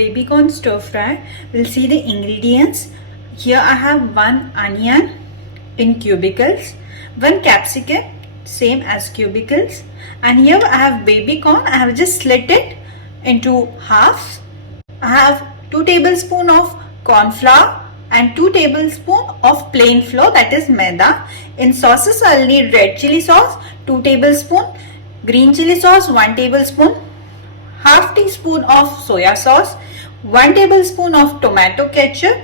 baby corn stir fry. We'll see the ingredients. Here I have 1 onion in cubicles, 1 capsicum same as cubicles, and here I have baby corn. I have just slit it into halves. I have 2 tablespoons of corn flour and 2 tablespoons of plain flour, that is maida. In sauces I'll need red chili sauce 2 tablespoons, green chili sauce 1 tablespoon, half teaspoon of soya sauce, 1 tablespoon of tomato ketchup,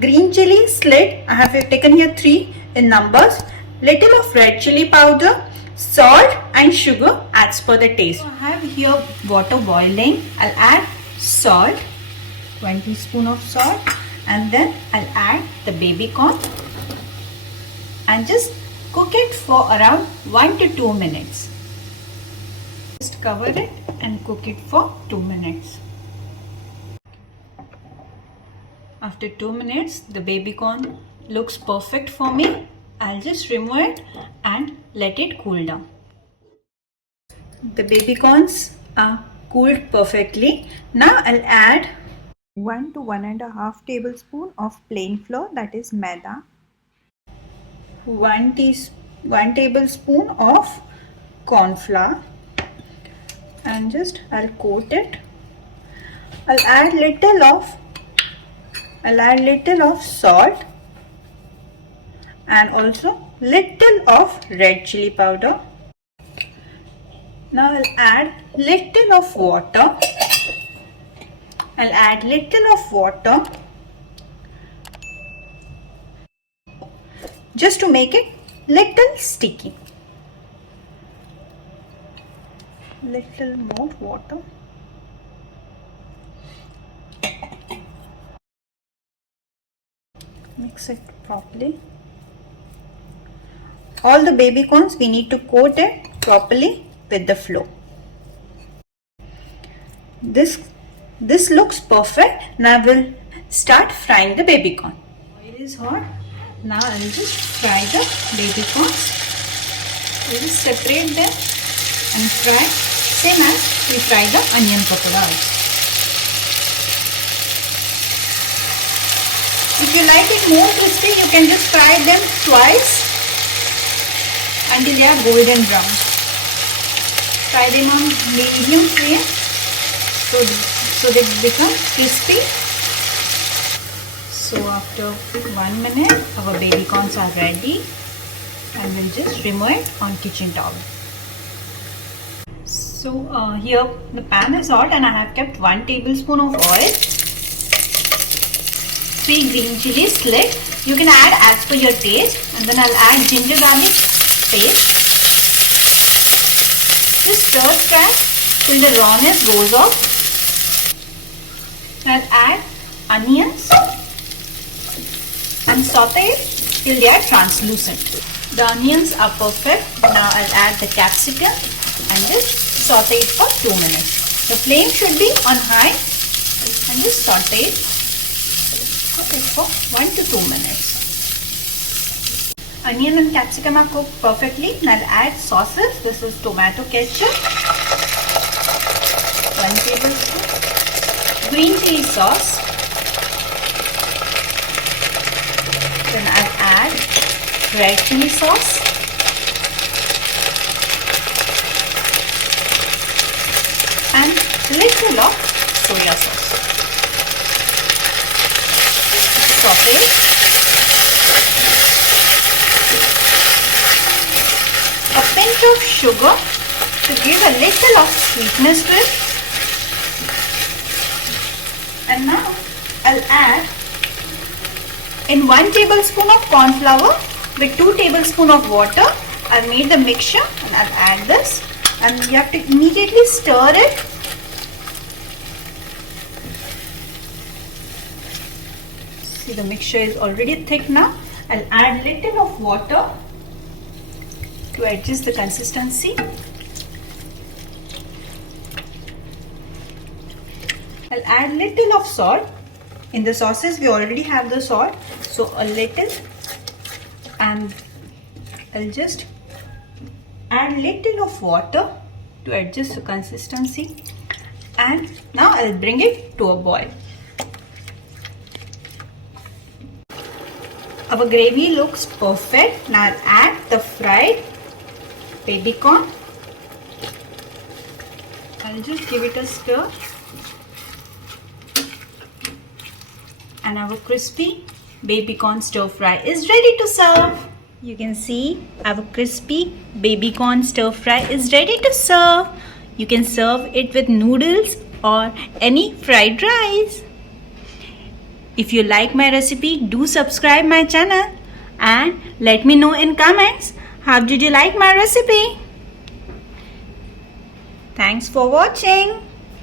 green chili slit, I have taken here 3 in numbers, little of red chili powder, salt and sugar as per the taste. So I have here water boiling. I'll add salt, 1 teaspoon of salt, and then I'll add the baby corn and just cook it for around 1 to 2 minutes. Just cover it and cook it for 2 minutes. After 2 minutes, the baby corn looks perfect for me. I'll just remove it and let it cool down. The baby corns are cooled perfectly. Now I'll add 1 to 1.5 tablespoon of plain flour, that is maida, 1 tablespoon of corn flour, and just I'll coat it. I'll add little of salt and also little of red chili powder. Now I'll add little of water. Just to make it little sticky. Little more water. Mix it properly. All the baby corns we need to coat it properly with the flour. This looks perfect. Now we'll start frying the baby corn. Oil is hot. Now I'll just fry the baby corns. We'll just separate them and fry same as we fry the onion pakoras. If you like it more crispy, you can just fry them twice until they are golden brown. Fry them on medium flame so they become crispy. So after 1 minute, our baby corns are ready, and we'll just remove it on kitchen towel. So here the pan is hot and I have kept 1 tablespoon of oil, 3 green chilies slit. You can add as per your taste, and then I'll add ginger garlic paste. Just stir fry till the rawness goes off. I'll add onions and saute it till they are translucent. The onions are perfect. Now I'll add the capsicum and just saute it for 2 minutes. The flame should be on high and just saute it for 1 to 2 minutes. Onion and capsicum are cooked perfectly. Now I'll add sauces. This is tomato ketchup, 1 tablespoon, green chili sauce, then I'll add red chili sauce, and little of soya sauce. Saute. A pinch of sugar to give a little of sweetness to it. And now I'll add in 1 tablespoon of corn flour with 2 tablespoons of water. I've made the mixture and I'll add this, and you have to immediately stir it. See, the mixture is already thick now. I'll add little of water to adjust the consistency. I'll add little of salt. In the sauces we already have the salt, so a little, and I'll just add little of water to adjust the consistency. And now I'll bring it to a boil. Our gravy looks perfect. Now I'll add the fried baby corn. I'll just give it a stir. And our crispy baby corn stir fry is ready to serve. You can see our crispy baby corn stir fry is ready to serve. You can serve it with noodles or any fried rice. If you like my recipe, do subscribe my channel and let me know in comments how did you like my recipe. Thanks for watching.